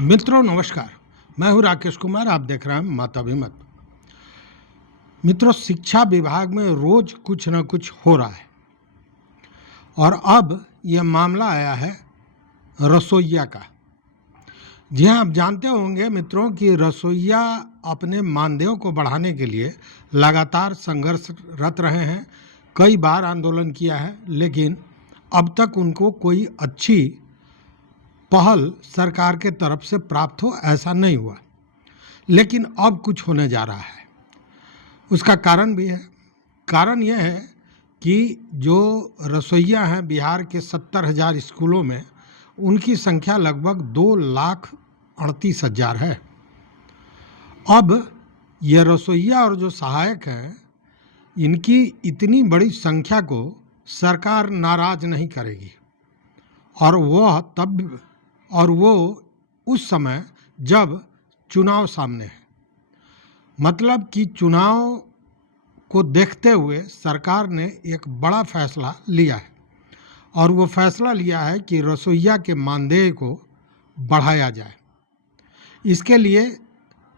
मित्रों नमस्कार। मैं हूं राकेश कुमार। आप देख रहे हैं माताभिमत। मित्रों, शिक्षा विभाग में रोज कुछ न कुछ हो रहा है और अब यह मामला आया है रसोइया का। जी हाँ, आप जानते होंगे मित्रों कि रसोइया अपने मानदेय को बढ़ाने के लिए लगातार संघर्षरत रहे हैं। कई बार आंदोलन किया है, लेकिन अब तक उनको कोई अच्छी पहल सरकार के तरफ से प्राप्त हो ऐसा नहीं हुआ। लेकिन अब कुछ होने जा रहा है। उसका कारण भी है। कारण यह है कि जो रसोइया हैं बिहार के 70,000 स्कूलों में, उनकी संख्या लगभग 2,38,000 है। अब ये रसोइया और जो सहायक हैं, इनकी इतनी बड़ी संख्या को सरकार नाराज नहीं करेगी। और वो उस समय जब चुनाव सामने है। मतलब कि चुनाव को देखते हुए सरकार ने एक बड़ा फैसला लिया है और वो फैसला लिया है कि रसोइया के मानदेय को बढ़ाया जाए। इसके लिए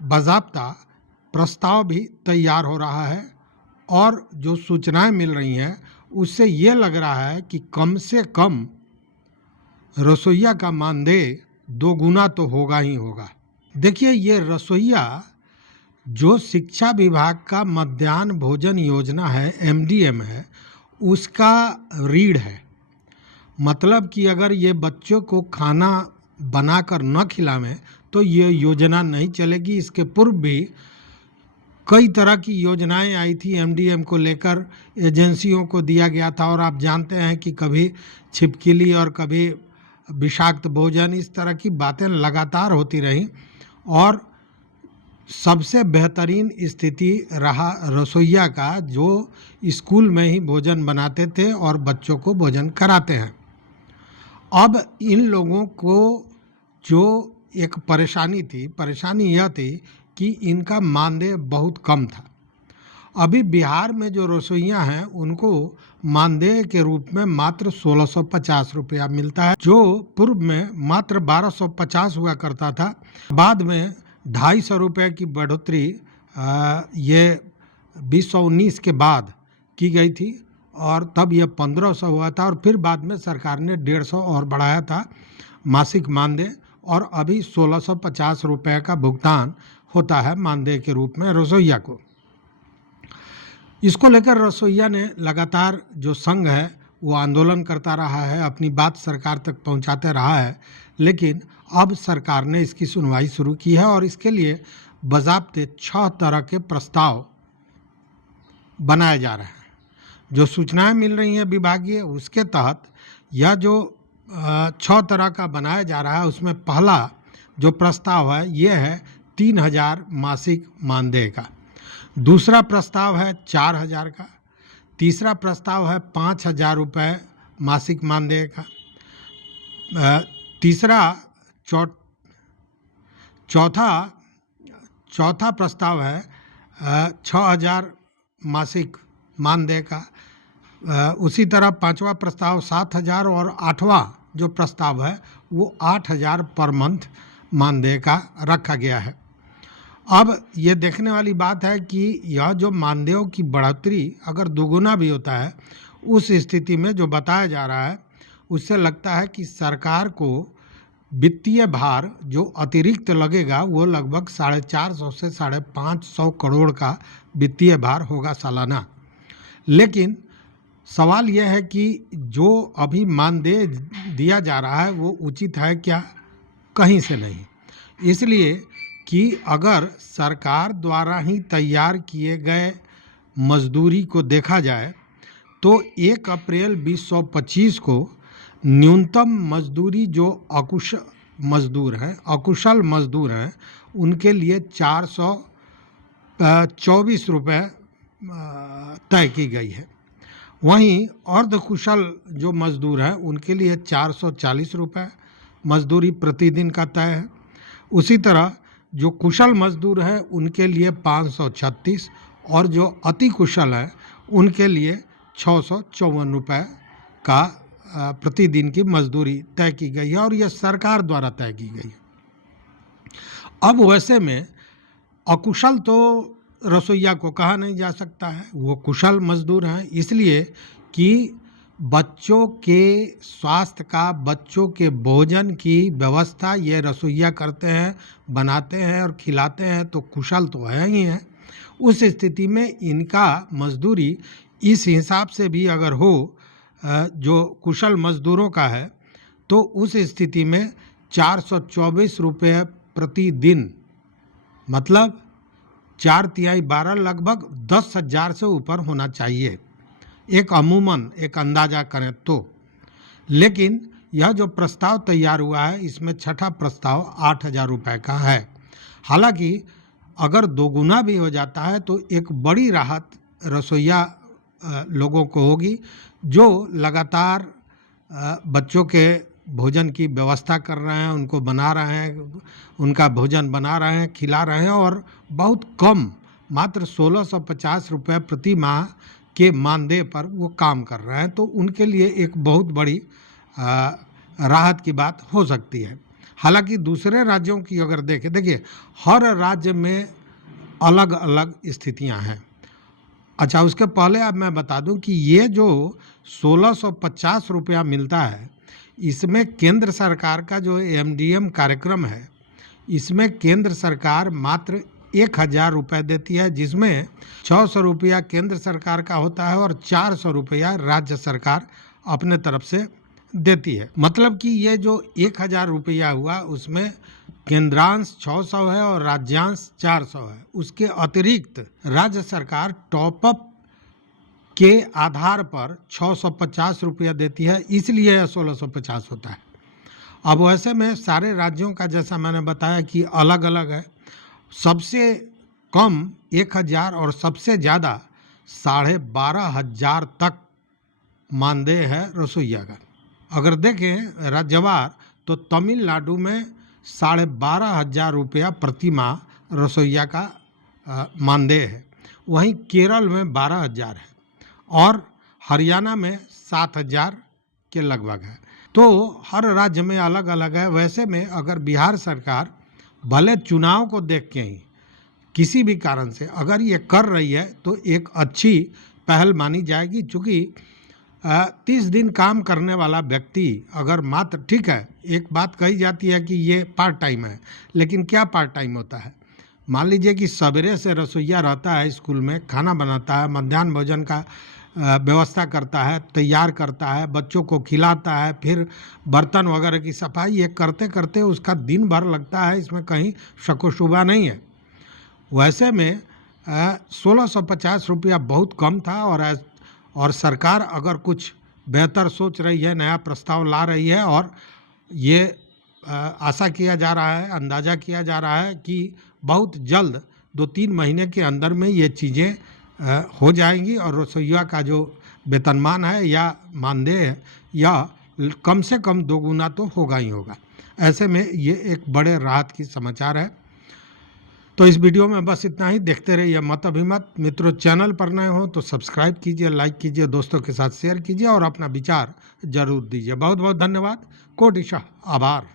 बाज़ाब्ता प्रस्ताव भी तैयार हो रहा है और जो सूचनाएं मिल रही हैं उससे ये लग रहा है कि कम से कम रसोइया का मानदेय 2 गुना तो होगा ही होगा। देखिए, ये रसोइया जो शिक्षा विभाग का मध्याह्न भोजन योजना है, एमडीएम है, उसका रीढ़ है। मतलब कि अगर ये बच्चों को खाना बनाकर न खिलावें तो ये योजना नहीं चलेगी। इसके पूर्व भी कई तरह की योजनाएं आई थी एमडीएम को लेकर, एजेंसियों को दिया गया था। और आप जानते हैं कि कभी छिपकली और कभी विषाक्त भोजन, इस तरह की बातें लगातार होती रहीं और सबसे बेहतरीन स्थिति रहा रसोइया का, जो स्कूल में ही भोजन बनाते थे और बच्चों को भोजन कराते हैं। अब इन लोगों को जो एक परेशानी यह थी कि इनका मानदेय बहुत कम था। अभी बिहार में जो रसोइया हैं उनको मानदेय के रूप में मात्र 1,650 रुपया मिलता है, जो पूर्व में मात्र 1,250 हुआ करता था। बाद में 250 रुपये की बढ़ोतरी ये 2019 के बाद की गई थी और तब यह 1,500 हुआ था और फिर बाद में सरकार ने 150 और बढ़ाया था मासिक मानदेय, और अभी 1,650 रुपये का भुगतान होता है मानदेय के रूप में रसोइया को। इसको लेकर रसोइया ने लगातार, जो संघ है वो आंदोलन करता रहा है, अपनी बात सरकार तक पहुंचाते रहा है। लेकिन अब सरकार ने इसकी सुनवाई शुरू की है और इसके लिए बाज़ाब्ते 6 तरह के प्रस्ताव बनाए जा रहे हैं। जो सूचनाएं मिल रही हैं विभागीय, उसके तहत यह जो 6 तरह का बनाया जा रहा है, उसमें पहला जो प्रस्ताव है ये है 3,000 मासिक मानदेय का। दूसरा प्रस्ताव है 4,000 का। तीसरा प्रस्ताव है 5,000 रुपये मासिक मानदेय का। चौथा प्रस्ताव है 6,000 मासिक मानदेय का। उसी तरह पांचवा प्रस्ताव 7,000 और आठवां जो प्रस्ताव है वो 8,000 पर मंथ मानदेय का रखा गया है। अब ये देखने वाली बात है कि यह जो मानदेयों की बढ़ोतरी अगर दोगुना भी होता है, उस स्थिति में जो बताया जा रहा है उससे लगता है कि सरकार को वित्तीय भार जो अतिरिक्त लगेगा वो लगभग 450 से 550 करोड़ का वित्तीय भार होगा सालाना। लेकिन सवाल यह है कि जो अभी मानदेय दिया जा रहा है वो उचित है क्या? कहीं से नहीं। इसलिए कि अगर सरकार द्वारा ही तैयार किए गए मजदूरी को देखा जाए तो 1 अप्रैल 2025 को न्यूनतम मजदूरी जो अकुशल मजदूर हैं उनके लिए 424 रुपये तय की गई है। वहीं अर्धकुशल जो मजदूर हैं उनके लिए 440 रुपये मजदूरी प्रतिदिन का तय है। उसी तरह जो कुशल मजदूर हैं उनके लिए 536 और जो अति कुशल हैं उनके लिए 654 रुपये का प्रतिदिन की मजदूरी तय की गई है और यह सरकार द्वारा तय की गई है। अब वैसे में अकुशल तो रसोइया को कहा नहीं जा सकता है, वो कुशल मजदूर हैं, इसलिए कि बच्चों के स्वास्थ्य का, बच्चों के भोजन की व्यवस्था ये रसोइया करते हैं, बनाते हैं और खिलाते हैं, तो कुशल तो है ही हैं। उस स्थिति में इनका मजदूरी इस हिसाब से भी अगर हो जो कुशल मजदूरों का है, तो उस स्थिति में 424 रुपये प्रतिदिन, मतलब 4 तिहाई 12 लगभग 10,000 से ऊपर होना चाहिए, एक अमूमन एक अंदाज़ा करें तो। लेकिन यह जो प्रस्ताव तैयार हुआ है, इसमें छठा प्रस्ताव 8,000 रुपये का है। हालांकि अगर दोगुना भी हो जाता है तो एक बड़ी राहत रसोइया लोगों को होगी, जो लगातार बच्चों के भोजन की व्यवस्था कर रहे हैं, उनको बना रहे हैं, उनका भोजन बना रहे हैं, खिला रहे हैं, और बहुत कम, मात्र 1650 रुपये प्रति माह के मानदेय पर वो काम कर रहे हैं, तो उनके लिए एक बहुत बड़ी राहत की बात हो सकती है। हालांकि दूसरे राज्यों की अगर देखिए हर राज्य में अलग अलग स्थितियां हैं। अच्छा, उसके पहले अब मैं बता दूं कि ये जो 1650 रुपया मिलता है, इसमें केंद्र सरकार का जो एमडीएम कार्यक्रम है, इसमें केंद्र सरकार मात्र 1,000 रुपये देती है, जिसमें 600 रुपया केंद्र सरकार का होता है और 400 रुपया राज्य सरकार अपने तरफ से देती है। मतलब कि ये जो 1,000 रुपया हुआ, उसमें केंद्रांश 600 है और राज्यांश 400 है। उसके अतिरिक्त राज्य सरकार टॉपअप के आधार पर 650 रुपया देती है, इसलिए यह 1650 होता है। अब वैसे में सारे राज्यों का जैसा मैंने बताया कि अलग अलग है। सबसे कम 1,000 और सबसे ज़्यादा 12,500 तक मानदेय है रसोइया का। अगर देखें राज्यवार तो तमिलनाडु में 12,500 रुपया प्रति माह रसोइया का मानदेय है, वहीं केरल में 12,000 है और हरियाणा में 7,000 के लगभग है। तो हर राज्य में अलग अलग है। वैसे में अगर बिहार सरकार भले चुनाव को देख के ही किसी भी कारण से अगर ये कर रही है तो एक अच्छी पहल मानी जाएगी, चूँकि 30 दिन काम करने वाला व्यक्ति अगर मात्र, ठीक है एक बात कही जाती है कि ये पार्ट टाइम है, लेकिन क्या पार्ट टाइम होता है? मान लीजिए कि सवेरे से रसोइया रहता है, स्कूल में खाना बनाता है, मध्याह्न भोजन का व्यवस्था करता है, तैयार करता है, बच्चों को खिलाता है, फिर बर्तन वगैरह की सफाई, ये करते करते उसका दिन भर लगता है, इसमें कहीं शक व शुबा नहीं है। वैसे में 1650 रुपया बहुत कम था, और सरकार अगर कुछ बेहतर सोच रही है, नया प्रस्ताव ला रही है, और ये आशा किया जा रहा है, अंदाज़ा किया जा रहा है कि बहुत जल्द 2-3 महीने के अंदर में ये चीज़ें हो जाएंगी और रसोइया का जो वेतनमान है या मानदेय है, या कम से कम दोगुना तो होगा ही होगा। ऐसे में ये एक बड़े राहत की समाचार है। तो इस वीडियो में बस इतना ही। देखते रहिए मत अभिमत। मित्रों, चैनल पर नए हो तो सब्सक्राइब कीजिए, लाइक कीजिए, दोस्तों के साथ शेयर कीजिए और अपना विचार जरूर दीजिए। बहुत बहुत धन्यवाद। कोटिशः आभार।